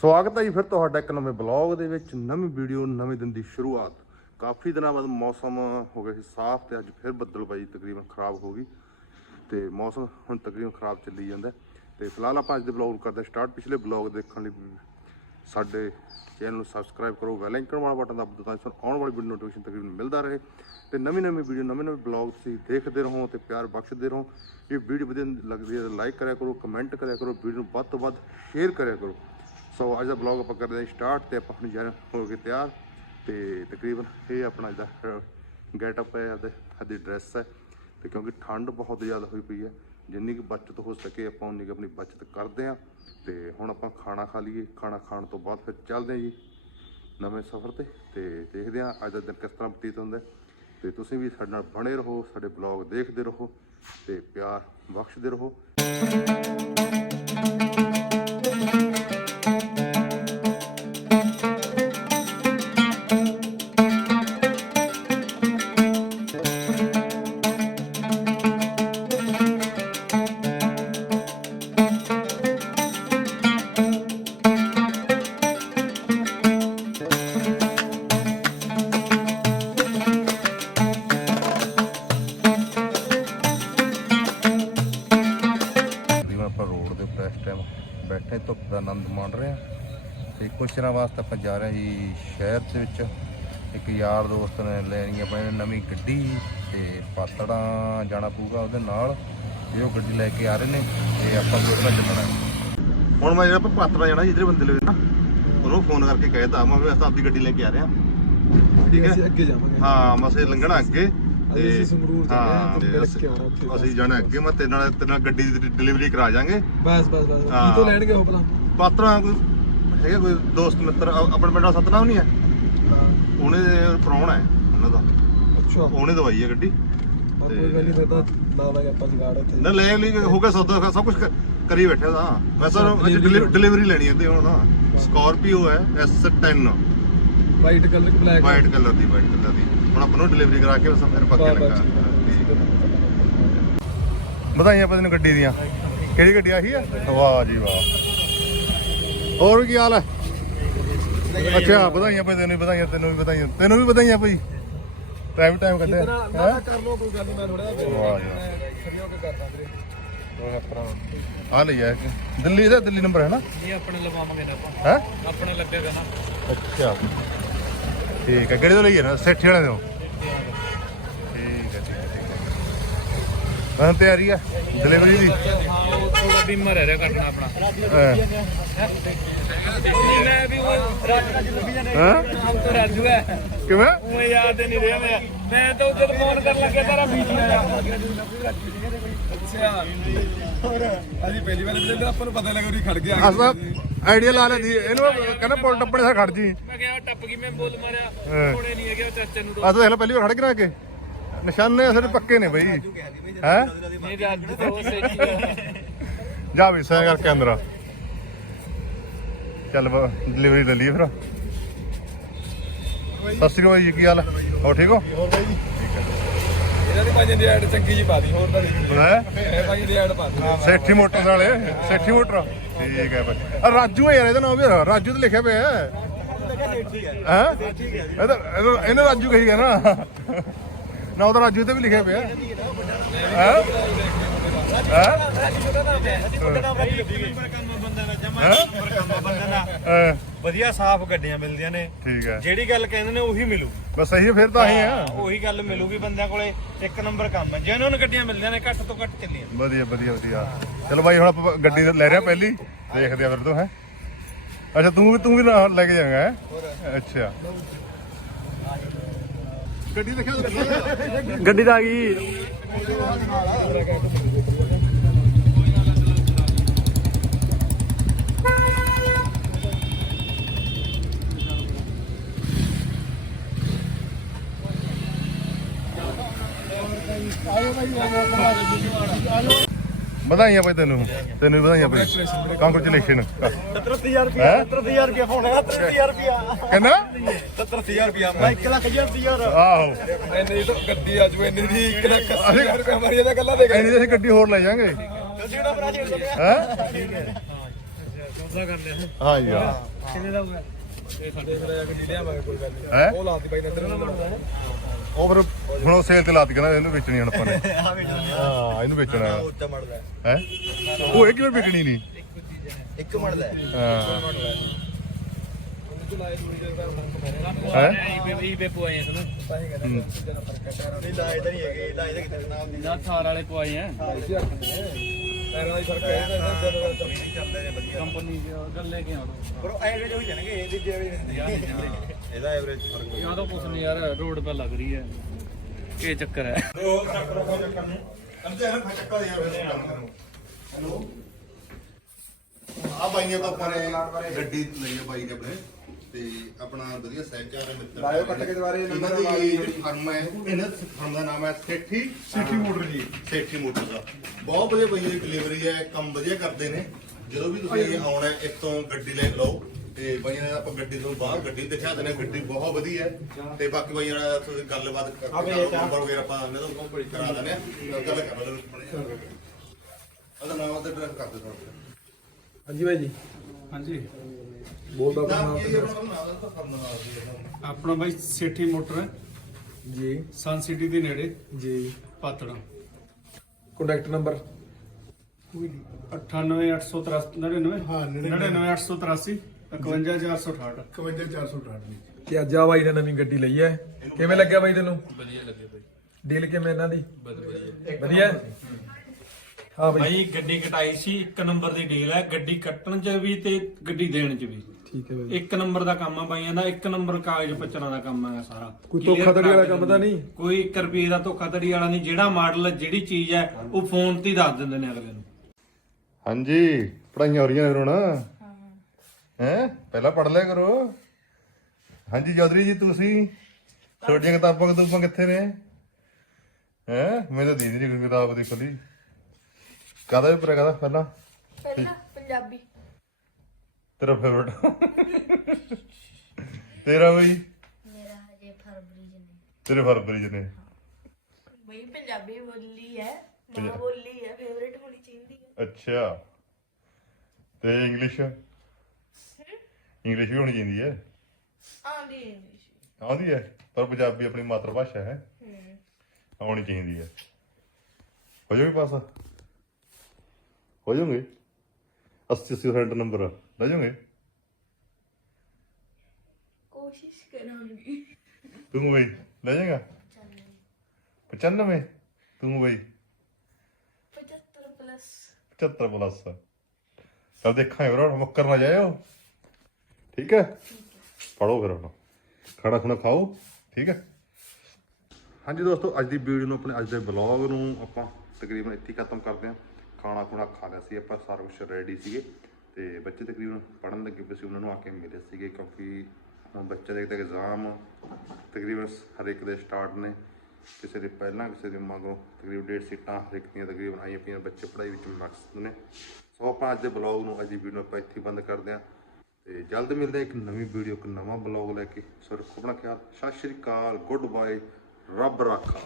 ਸਵਾਗਤ ਹੈ ਜੀ ਫਿਰ ਤੁਹਾਡਾ ਇੱਕ ਨਵੇਂ ਬਲੌਗ ਦੇ ਵਿੱਚ, ਨਵੀਂ ਵੀਡੀਓ, ਨਵੇਂ ਦਿਨ ਦੀ ਸ਼ੁਰੂਆਤ। ਕਾਫੀ ਦਿਨਾਂ ਬਾਅਦ ਮੌਸਮ ਹੋ ਗਿਆ ਸੀ ਸਾਫ਼ ਤੇ ਅੱਜ ਫਿਰ ਬੱਦਲਬਾਜ਼ੀ ਤਕਰੀਬਨ ਖਰਾਬ ਹੋ ਗਈ ਤੇ ਮੌਸਮ ਹੁਣ ਤਕਰੀਬਨ ਖਰਾਬ ਚੱਲੀ ਜਾਂਦਾ ਹੈ। ਤੇ ਫਿਲਹਾਲ ਆਪਾਂ ਅੱਜ ਦੇ ਬਲੌਗ ਨੂੰ ਕਰਦੇ ਸਟਾਰਟ। ਪਿਛਲੇ ਬਲੌਗ ਦੇਖਣ ਲਈ ਸਾਡੇ ਚੈਨਲ ਨੂੰ ਸਬਸਕ੍ਰਾਈਬ ਕਰੋ, ਬੈਲ ਆਈਕਨ ਵਾਲਾ ਬਟਨ ਦਬਾ ਦਿਓ ਤਾਂ ਤੁਹਾਨੂੰ ਆਉਣ ਵਾਲੀ ਵੀਡੀਓ ਨੋਟੀਫਿਕੇਸ਼ਨ ਤਕਰੀਬਨ ਮਿਲਦਾ ਰਹੇ ਤੇ ਨਵੀਂ ਨਵੀਂ ਵੀਡੀਓ, ਨਵੇਂ ਨਵੇਂ ਬਲੌਗ ਤੁਸੀਂ ਦੇਖਦੇ ਰਹੋ ਤੇ ਪਿਆਰ ਬਖਸ਼ਦੇ ਰਹੋ। ਜੇ ਵੀਡੀਓ ਵਧੀਆ ਲੱਗਦੀ ਹੈ ਤਾਂ ਲਾਈਕ ਕਰਿਆ ਕਰੋ ਕਮੈਂਟ ਕਰਿਆ ਕਰੋ, ਵੀਡੀਓ ਨੂੰ ਵੱਧ ਤੋਂ ਵੱਧ ਸ਼ੇਅਰ ਕਰਿਆ ਕਰੋ। ਸੋ ਅੱਜ ਦਾ ਬਲੌਗ ਆਪਾਂ ਕਰਦੇ ਹਾਂ ਸਟਾਰਟ ਤੇ ਆਪਾਂ ਆਪਣੀ ਜਨ ਹੋ ਕੇ ਤਿਆਰ ਤੇ ਤਕਰੀਬਨ ਇਹ ਆਪਣਾ ਅੱਜ ਦਾ ਗੈਟਅਪ ਹੈ, ਅੱਜ ਦੀ ਡਰੈਸ ਹੈ। ਤੇ ਕਿਉਂਕਿ ਠੰਡ ਬਹੁਤ ਜ਼ਿਆਦਾ ਹੋਈ ਪਈ ਹੈ, ਜਿੰਨੀ ਕਿ ਬਚਤ ਹੋ ਸਕੇ ਆਪਾਂ ਉਨੀ ਕੁ ਆਪਣੀ ਬਚਤ ਕਰਦੇ ਹਾਂ। ਤੇ ਹੁਣ ਆਪਾਂ ਖਾਣਾ ਖਾ ਲਈਏ, ਖਾਣਾ ਖਾਣ ਤੋਂ ਬਾਅਦ ਫਿਰ ਚੱਲਦੇ ਹਾਂ ਜੀ ਨਵੇਂ ਸਫ਼ਰ ਤੇ ਤੇ ਦੇਖਦੇ ਹਾਂ ਅੱਜ ਦਾ ਦਿਨ ਕਿਸ ਤਰ੍ਹਾਂ ਬਤੀਤ ਹੁੰਦਾ ਹੈ। ਤੇ ਤੁਸੀਂ ਵੀ ਸਾਡੇ ਨਾਲ ਬਣੇ ਰਹੋ, ਸਾਡੇ ਬਲੌਗ ਦੇਖਦੇ ਰਹੋ ਤੇ ਪਿਆਰ ਬਖਸ਼ਦੇ ਰਹੋ। ਆਨੰਦ ਮਾਣ ਰਹੇ। ਹਾਂ ਤੇ ਕੁਝ ਦਿਨਾਂ ਵਾਸਤੇ ਆਪਾਂ ਜਾ ਰਹੇ ਹਾਂ ਜੀ ਸ਼ਹਿਰ ਦੇ ਵਿੱਚ। ਇੱਕ ਯਾਰ ਦੋਸਤ ਨੇ ਲੈਣੀ ਆਪਣੇ ਨੇ ਨਵੀਂ ਗੱਡੀ ਤੇ ਪਾਤੜਾਂ ਜਾਣਾ ਪਊਗਾ ਉਹਦੇ ਨਾਲ। ਇਹ ਉਹ ਗੱਡੀ ਲੈ ਕੇ ਆ ਰਹੇ ਨੇ ਤੇ ਆਪਾਂ ਵੀ ਉਹਦੇ ਨਾਲ ਚੱਲਣਾ। ਹੁਣ ਮੈਂ ਜਿਹੜਾ ਪਾਤੜਾ ਜਾਣਾ ਜਿੱਧਰੇ ਬੰਦੇ ਲਈ ਨਾ ਉਹਨੂੰ ਫੋਨ ਕਰਕੇ ਕਹਿਤਾ ਮੈਂ ਵੀ ਅਸੀਂ ਆਪਦੀ ਗੱਡੀ ਲੈ ਕੇ ਆ ਰਹੇ ਹਾਂ। ਠੀਕ ਹੈ? ਅਸੀਂ ਅੱਗੇ ਜਾਵਾਂਗੇ। ਹਾਂ ਮਸੇ ਲੰਘਣਾ ਅੱਗੇ। ਅਸੀਂ ਅਸੀਂ ਸੰਗਰੂਰ ਜਾਣਾ ਹੈ, ਹਾਂ, ਤੇ ਤੇ ਮਿਲ ਕੇ ਆਉਣਾ ਉੱਥੇ। ਅਸੀਂ ਜਾਣਾ ਅੱਗੇ ਮੈਂ ਤੇਰੇ ਨਾਲ ਤੇਰੇ ਨਾਲ ਗੱਡੀ ਦੀ ਡਿਲੀਵਰੀ ਕਰਾ ਜਾਾਂਗੇ। ਬਸ ਬਸ ਬਸ। ਕੀ ਤੋਂ ਲੈਣਗੇ ਉਹ ਭਲਾ? ਪਾਤਰਾ ਕੋਈ ਹੈਗਾ ਕੋਈ ਦੋਸਤ ਮਿੱਤਰ ਆ- ਆਪਣੇ ਪਿੰਡ ਦਾ ਸਤਨਾਮ ਨਹੀਂ ਹੈ। ਉਹਨੇ ਪ੍ਰਾਹੁਣਾ ਹੈ ਉਹਨਾਂ ਦਾ। ਅੱਛਾ। ਉਹਨੇ ਦਵਾਈ ਹੈ ਗੱਡੀ। ਕੋਈ ਗੱਲ ਨਹੀਂ ਫਿਰ ਤਾਂ ਲਾਵਾਂਗੇ ਆਪਾਂ ਜਗਾੜ ਉੱਥੇ ਨਾ ਲੈ ਲਈ ਹੋ ਗਿਆ ਸੌਦਾ ਸਭ ਕੁਝ ਕਰੀ ਬੈਠੇ ਦਾ ਵੈਸੇ ਅੱਜ ਡਿਲੀਵਰੀ ਲੈਣੀ ਹੈ ਤੇ ਹੁਣ ਨਾ ਸਕਾਰਪੀਓ ਹੈ S10 white colour black white colour ਦੀ ਵਾਈਟ ਕਲਰ ਦੀ। ਹੁਣ ਆਪਾਂ ਨੂੰ ਡਿਲੀਵਰੀ ਕਰਾ ਕੇ ਫਿਰ ਪੱਕੇ ਲੱਗਾ। ਵਧਾਈਆਂ ਆਪਾਂ ਤੈਨੂੰ ਗੱਡੀ ਦੀਆਂ। ਕਿਹੜੀ ਗੱਡੀ ਆਹੀ ਆ ਵਾਹ ਜੀ ਵਾਹ। ਹੋਰ ਕੀ ਹਾਲ ਹੈ? ਅੱਛਾ ਵਧਾਈਆਂ ਭਾਈ ਤੈਨੂੰ ਵੀ ਵਧਾਈਆਂ ਤੈਨੂੰ ਵੀ ਵਧਾਈਆਂ ਤੈਨੂੰ ਵੀ ਵਧਾਈਆਂ ਭਾਈ। ਟਾਈਮ ਟਾਈਮ ਕੱਢਿਆ। ਹੈ? ਕਰ ਲਓ ਕੋਈ ਗੱਲ ਨਹੀਂ ਮੈਂ ਥੋੜਾ ਵਾਹ ਜੀ ਵਾਹ। ਛੱਡਿਓ ਕੇ ਕਰਦਾ ਵੀਰੇ। ਆ ਲਈ ਹੈ ਦਿੱਲੀ ਦਾ ਦਿੱਲੀ ਨੰਬਰ ਹੈ ਨਾ? ਇਹ ਆਪਣੇ ਲਵਾਵਾਂਗੇ ਨਾ ਆਪਾਂ। ਹੈ? ਆਪਣੇ ਲੱਗੇਗਾ ਨਾ। ਅੱਛਾ। ਠੀਕ ਹੈ ਕਿਹੜੇ ਤੋਂ ਲਈ ਹੈ ਨਾ? ਸੇਠੀ ਵਾਲੇ ਤੋਂ ਠੀਕ ਹੈ ਠੀਕ ਹੈ ਠੀਕ ਹੈ ਤਿਆਰੀ ਆ ਡਿਲੀਵਰੀ ਦੀ। ਹਾਂ। ਉਹ ਥੋੜਾ ਬਿਮਰ ਹੈ ਰਿਹਾ ਕੱਟਣਾ ਆਪਣਾ ਹਾਂ ਨਹੀਂ ਮੈਂ ਵੀ ਉਹ ਰਾਜੂ ਹਾਂ ਨਾਮ ਤੋਂ ਰਾਜੂ ਹੈ ਕਿਵੇਂ? ਉਹ ਯਾਦ ਨਹੀਂ ਰਿਹਾ ਮੈਂ ਮੈਂ ਤਾਂ ਜਦ ਫੋਨ ਕਰਨ ਲੱਗਿਆ ਤੇਰਾ ਬੀਜੀ ਆਇਆ ਅੱਛਾ ਹੋਰ ਅਸੀਂ ਪਹਿਲੀ ਵਾਰ ਤਾਂ ਆਪਾਂ ਨੂੰ ਪਤਾ ਲੱਗਾ ਉਹ ਖੜ ਗਿਆ ਅਸਾਂ ਆਈਡੀਆ ਲਾ ਲੈਦੀ ਇਹਨੂੰ ਕਹਿੰਦਾ ਪੁਲ ਟੱਪਣੇ ਸਾਰ ਖੜ ਜੀ ਮੈਂ ਕਿਹਾ ਟੱਪ ਗਈ ਮੈਂ ਬੋਲ ਮਾਰਿਆ। ਹਾਂ। ਥੋੜੇ ਨਹੀਂ ਹੈਗੇ ਉਹ ਚਾਚੇ ਨੂੰ ਆ ਤਾਂ ਦੇਖ ਲੈ ਪਹਿਲੀ ਵਾਰ ਖੜ ਕੇ ਨਿਸ਼ਾਨੇ ਅਸਲ ਪੱਕੇ ਨੇ ਬਈ। ਹੈ? ਨਹੀਂ ਰਾਜੂ ਤਾਂ ਉਹ ਸੱਚੀ ਹੈ। ਜਾ ਵੀ ਸਹਿ ਕਰਕੇ ਅੰਦਰ ਆ। ਚੱਲ ਡਿਲੀਵਰੀ ਲੈ ਲਈ ਫਿਰ। ਸਤਿ ਸ਼੍ਰੀ ਅਕਾਲ ਜੀ ਕੀ ਹਾਲ ਹੈ? ਹੋ ਠੀਕ ਹੋ ਇਹਨਾਂ ਦੀ ਭਾਜੀ ਦੀ ਐਡ ਚੰਗੀ ਜੀ ਪਾ ਦੀ ਹੋਰ ਤਾਂ ਨਹੀਂ। ਹੈ? ਇਹ ਭਾਜੀ ਦੀ ਐਡ ਪਾ ਦੀ ਸੇਠੀ ਮੋਟਰ ਵਾਲੇ ਸੇਠੀ ਮੋਟਰ। ਠੀਕ ਹੈ ਭਾਈ ਰਾਜੂ ਹੈ ਯਾਰ ਇਹਦਾ ਨਾਮ ਵੀ ਰਾਜੂ ਤੇ ਲਿਖਿਆ ਪਿਆ ਹੈ। ਹੈ? ਇਹਦਾ ਇਹਦਾ- ਇਹਨੇ ਰਾਜੂ ਕਹੀ ਨਾ। ਨਾ ਉਹਦਾ ਰਾਜੂ ਤੇ ਵੀ ਲਿਖਿਆ ਪਿਆ। ਹੈ? ਹੈ? ਵਧੀਆ ਸਾਫ਼ ਗੱਡੀਆਂ ਮਿਲਦੀਆਂ ਨੇ। ਠੀਕ ਹੈ। ਜਿਹੜੀ ਗੱਲ ਕਹਿੰਦੇ ਨੇ ਉਹੀ ਮਿਲੂ ਬਸ ਸਹੀ ਹੈ ਫਿਰ ਤਾਂ ਆਹੀ ਆ। ਉਹੀ ਗੱਲ ਮਿਲੂਗੀ ਬੰਦਿਆਂ ਕੋਲੇ। ਇੱਕ ਨੰਬਰ ਕੰਮ ਹੈ। ਜਿਹਨਾਂ ਗੱਡੀਆਂ ਮਿਲਦੀਆਂ ਨੇ ਘੱਟ ਤੋਂ ਘੱਟ ਚੱਲੀਆਂ। ਵਧੀਆ ਵਧੀਆ ਵਧੀਆ। ਚਲੋ ਬਾਈ ਹੁਣ ਆਪਾਂ ਗੱਡੀ ਲੈ ਰਹੇ ਪਹਿਲੀ। ਦੇਖਦੇ ਆ ਫਿਰ ਤੋਂ ਹੈ? ਅੱਛਾ ਤੂੰ ਵੀ ਤੂੰ ਵੀ ਨਾਲ ਲੈ ਕੇ ਜਾਏਗਾ ਹੈ? ਅੱਛਾ। ਗੱਡੀ ਦੇਖਿਆ ਗੱਡੀ ਤਾਂ ਆ ਗਈ। ਵਧਾਈਆਂ ਭਾਈ ਤੈਨੂੰ। ਤੈਨੂੰ ਵੀ ਵਧਾਈਆਂ ਭਾਈ ਕੰਗ੍ਰੈਚੁਲੇਸ਼ਨ 70000 ਹੈ? 70000 ਰੁਪਏ ਫੋਨ ਹੈਗਾ 70000 ਰੁਪਏ ਕਹਿੰਦਾ? 70000 ਰੁਪਏ ਮੈਂ 1 ਲੱਖ ਜੀ ਯਾਰ ਆਹੋ। ਇੰਨੇ ਦੀ ਤਾਂ ਗੱਡੀ ਅੱਜ ਇੰਨੇ ਦੀ 1 ਲੱਖ 80000 ਰੁਪਏ ਮਾਰੀ ਇਹਦਾ ਗੱਲਾਂ ਦੇ ਐਨੀ ਤੇ ਅਸੀਂ ਗੱਡੀ ਹੋਰ ਲੈ ਜਾਾਂਗੇ। ਜਿਹੜਾ ਬਰਾਜੀ ਚੱਲਿਆ ਹੈ? ਸੌਦਾ ਕਰਦੇ ਆ ਹਾਂ ਜੀ ਹਾਂ। ਕਿੰਨੇ ਦਾ ਹੋਇਆ ਇਹ ਸਾਡੇ ਫਿਰ ਗੱਡੀ ਲਿਆਵਾਂਗੇ ਕੋਈ ਗੱਲ ਨਹੀਂ। ਹੈ? ਉਹ ਲਾਤੀ ਬਾਈ ਨੇ ਤੇਰੇ ਨਾਲ ਉਹ ਫਿਰ ਹੁਣ ਉਹ ਸੇਲ ਤੇ ਲਾਤੀ ਕਹਿੰਦਾ ਇਹਨੂੰ ਵੇਚਣੀ ਹੁਣ ਆਪਾਂ ਨੇ। ਹਾਂ ਇਹਨੂੰ ਵੇਚਣਾ। ਹੈ। ਉਹ ਇਹ ਕਿਵੇਂ ਵਿਕਣੀ ਨਹੀਂ? ਇੱਕ ਮੜਦਾ ਹਾਂ। ਉਹਨੂੰ ਚਲਾਏ ਦੂਰੀ ਦੇ ਦਾ ਫ਼ਰਕ ਪੈ ਰਿਹਾ ਹੈ? ਇਹ ਪਵਾਏ ਹਨ ਤਾਂ ਨਹੀਂ ਲਾਏ ਤਾਂ ਨਹੀਂ ਹੈਗੇ ਲਾਏ ਤਾਂ ਕਿਤੇ ਨਾਮ ਦੀ ਨਾ ਥਾਰ ਵਾਲੇ ਪਵਾਏ ਆ ਟਾਇਰਾਂ ਦਾ ਫ਼ਰਕ ਹੈ ਚੱਲਦੇ ਨੇ ਵਧੀਆ ਕੰਪਨੀ ਦੇ ਕੇ ਆਉਣਾ ਪਰ ਐਵਰੇਜ ਹੋ ਜਾਣਗੇ ਇਹਦੀ ਐਵਰੇਜ ਇਹਦਾ ਐਵਰੇਜ ਫ਼ਰਕ ਹੋ ਤਾਂ ਕੁਛ ਨਹੀਂ ਯਾਰ ਰੋਡ 'ਤੇ ਲੱਗ ਰਹੀ ਹੈ ਕੀ ਚੱਕਰ ਹੈ ਆ ਬਾਈਆਂ ਤਾਂ ਆਪਾਂ ਗੱਡੀ ਲਈ ਬਾਈ ਦੇ ਆਪਣੇ। ਤੇ ਆਪਣਾ ਵਧੀਆ ਸਹਿਚਾਰ ਮਿੱਤਰ ਲਾਇਓ ਕੱਟ ਕੇ ਦੁਬਾਰੇ ਇਹਨਾਂ ਨੰਬਰ ਦੀ ਵਾਲੀ ਜਿਹੜੀ ਫਰਮ ਹੈ ਇਹਨਾਂ ਫਰਮ ਦਾ ਨਾਮ ਹੈ ਸੇਠੀ ਸੇਠੀ ਮੋਟਰ ਜੀ। ਸੇਠੀ ਮੋਟਰ ਦਾ। ਬਹੁਤ ਵਧੀਆ ਬਾਈ ਦੀ ਡਿਲੀਵਰੀ ਹੈ ਕੰਮ ਵਧੀਆ ਕਰਦੇ ਨੇ। ਜਦੋਂ ਵੀ ਤੁਸੀਂ ਆਉਣਾ ਹੈ, ਇੱਥੋਂ ਗੱਡੀ ਲੈ ਕੇ ਲਓ ਤੇ ਬਾਈਆਂ ਨੇ ਆਪਾਂ ਗੱਡੀ ਤੋਂ ਬਾਹਰ ਗੱਡੀ ਦਿਖਾ ਦਿੰਦੇ ਹਾਂ, ਗੱਡੀ ਬਹੁਤ ਵਧੀਆ ਹੈ। ਤੇ ਬਾਕੀ ਬਾਈ ਜਿਹੜਾ ਤੁਸੀਂ ਗੱਲਬਾਤ ਕਰਕੇ ਨੰਬਰ ਵਗੈਰਾ ਆਪਾਂ ਇਹਨਾਂ ਤੋਂ ਬੜੀ ਕਰਾ ਦਿੰਦੇ ਆ ਗੱਲ ਕਰ ਲਓ ਉਹਦਾ ਨਾਮ ਤੇ ਡਰੈਸ ਕਰ ਦਿਓ ਹਾਂਜੀ ਬਾਈ ਜੀ। ਹਾਂਜੀ। ਬੋਲਦਾ ਆਪਣਾ ਬਾਈ ਸੇਠੀ ਮੋਟਰ ਹੈ। ਜੀ। ਸਨ ਸਿਟੀ ਦੇ ਨੇੜੇ। ਜੀ। ਪਾਤੜਾ। ਕੰਟੈਕਟ ਨੰਬਰ 98883 99 ਹਾਂ, 99883 51468 51468 ਤੇ ਅੱਜ ਆ ਬਾਈ ਨੇ ਨਵੀਂ ਗੱਡੀ ਲਈ ਹੈ। ਕਿਵੇਂ ਲੱਗਿਆ ਬਾਈ ਤੈਨੂੰ? ਵਧੀਆ ਲੱਗੇ ਬਾਈ। ਡੀਲ ਕਿਵੇਂ ਇਹਨਾਂ ਦੀ? ਵਧੀਆ। ਹਾਂ ਬਾਈ। ਭਾਈ ਗੱਡੀ ਕਟਾਈ ਸੀ ਇੱਕ ਨੰਬਰ ਦੀ ਡੀਲ ਹੈ ਗੱਡੀ ਕੱਟਣ 'ਚ ਵੀ ਤੇ ਗੱਡੀ ਦੇਣ 'ਚ ਵੀ। ਠੀਕ ਹੈ ਬਾਈ। ਇੱਕ ਨੰਬਰ ਦਾ ਕੰਮ ਆ ਬਾਈਆਂ ਦਾ ਇੱਕ ਨੰਬਰ ਕਾਗਜ਼ ਪੱਚਰਾਂ ਦਾ ਕੰਮ ਹੈ ਸਾਰਾ। ਕੋਈ ਧੋਖਾਧੜੀ ਵਾਲਾ ਕਰਾ ਕੰਮ ਤਾਂ ਨਹੀਂ? ਕੋਈ 1 ਰੁਪਏ ਦਾ ਧੋਖਾਧੜੀ ਵਾਲਾ ਨਹੀਂ ਜਿਹੜਾ ਮਾਡਲ ਜਿਹੜੀ ਚੀਜ਼ ਹੈ ਉਹ ਫੋਨ ਤੇ ਹੀ ਦੱਸ ਦਿੰਦੇ ਨੇ ਅਗਲੇ ਨੂੰ। ਹਾਂਜੀ ਪੜਾਈਆਂ ਹੋ ਰਹੀਆਂ ਨੇ ਫਿਰ ਹੁਣ। ਹੈ? ਪਹਿਲਾਂ ਪੜ ਲਿਆ ਕਰੋ। ਹਾਂਜੀ ਚੌਧਰੀ ਜੀ ਤੁਸੀਂ? ਤੁਹਾਡੀਆਂ ਕਿਤਾਬਾਂ ਕਿਤਾਬਾਂ ਕਿੱਥੇ ਨੇ? ਹੈ? ਮੈਂ ਤਾਂ ਦੀਦੀ ਦੀ ਕੋਈ ਕਿਤਾਬ ਦੀ ਖੋਲੀ ਕਾਹਦਾ ਵੀ ਕਾਹਦਾ ਪਹਿਲਾਂ? ਪਹਿਲਾ ਪੰਜਾਬੀ। ਤੇਰਾ ਫੇਵਰਟ ਤੇਰਾ ਬਈ? ਮੇਰਾ ਹਜੇ ਫਰਵਰੀ ਚ ਨੇ ਤੇਰੇ ਫਰਵਰੀ ਚ ਨੇ ਬਈ ਪੰਜਾਬੀ ਬੋਲੀ ਹੈ ਮਾਂ ਬੋਲੀ ਹੈ ਫੇਵਰੇਟ ਹੋਣੀ ਚਾਹੀਦੀ ਹੈ। ਅੱਛਾ। ਤੇ ਇੰਗਲਿਸ਼ ਇੰਗਲਿਸ਼ ਵੀ ਹੋਣੀ ਚਾਹੀਦੀ ਹੈ। ਆਉਂਦੀ ਇੰਗਲਿਸ਼ ਆਉਂਦੀ ਹੈ ਪਰ ਪੰਜਾਬੀ ਆਪਣੀ ਮਾਤਰ ਭਾਸ਼ਾ ਹੈ। ਹੂੰ। ਆਉਣੀ ਚਾਹੀਦੀ ਹੈ। ਹੋ ਪਾਸ ਹੋ ਜਾਓਗੇ। 80 80% ਨੰਬਰ ਲੈ ਜਾਓਗੇ। ਕੋਸ਼ਿਸ਼ ਕਰਾਂਗੀ। ਤੂੰ ਬਈ ਲੈ ਜਾਏਗਾ। 95 ਤੂੰ ਬਈ। 75 ਪਲੱਸ 75 ਪਲੱਸ ਚਲ ਦੇਖਾਂਗੇ ਵੀਰੋ ਮੁੱਕਰ ਨਾ ਜਾਇਓ। ਠੀਕ ਹੈ? ਪੜੋ ਫਿਰ ਹੁਣ। ਖਾਣਾ ਖੁਣਾ ਖਾਓ। ਠੀਕ ਹੈ? ਹਾਂਜੀ ਦੋਸਤੋ ਅੱਜ ਦੀ ਵੀਡੀਓ ਨੂੰ ਆਪਣੇ ਅੱਜ ਦੇ ਬਲੌਗ ਨੂੰ ਆਪਾਂ ਤਕਰੀਬਨ ਇੱਥੇ ਖਤਮ ਕਰਦੇ ਹਾਂ। ਖਾਣਾ ਖੁਣਾ ਖਾ ਲਿਆ ਸੀ, ਆਪਾਂ ਸਾਰਾ ਕੁਝ ਰੈਡੀ ਸੀਗੇ ਤੇ ਬੱਚੇ ਤਕਰੀਬਨ ਪੜਨ ਲੱਗੇ ਪਏ ਸੀ, ਉਹਨਾਂ ਨੂੰ ਆ ਕੇ ਮਿਲੇ ਸੀਗੇ ਕਿਉਂਕਿ ਹੁਣ ਬੱਚੇ ਦੇ ਤਾਂ ਐਗਜ਼ਾਮ ਤਕਰੀਬਨ ਹਰ ਇੱਕ ਦੇ ਸਟਾਰਟ ਨੇ, ਕਿਸੇ ਦੇ ਪਹਿਲਾਂ, ਕਿਸੇ ਦੇ ਮਗਰੋਂ, ਤਕਰੀਬਨ ਡੇਢ ਸੀਟਾਂ ਹਰ ਇੱਕ ਦੀਆਂ ਤਕਰੀਬਨ ਆਈਆਂ ਪਈਆਂ, ਬੱਚੇ ਪੜ੍ਹਾਈ ਵਿੱਚ ਮਕਸਦ ਨੇ। ਸੋ ਆਪਾਂ ਅੱਜ ਦੇ ਬਲੌਗ ਨੂੰ, ਅੱਜ ਦੀ ਵੀਡੀਓ ਆਪਾਂ ਇੱਥੇ ਬੰਦ ਕਰਦੇ ਹਾਂ ਤੇ ਜਲਦ ਮਿਲਦੇ ਹਾਂ ਇੱਕ ਨਵੀਂ ਵੀਡੀਓ ਇੱਕ ਨਵਾਂ ਬਲੌਗ ਲੈ ਕੇ। ਸੋ ਰੱਖੋ ਆਪਣਾ ਖਿਆਲ, ਸਤਿ ਸ਼੍ਰੀ ਅਕਾਲ ਗੁੱਡ ਬਾਏ ਰੱਬ ਰਾਖਾ।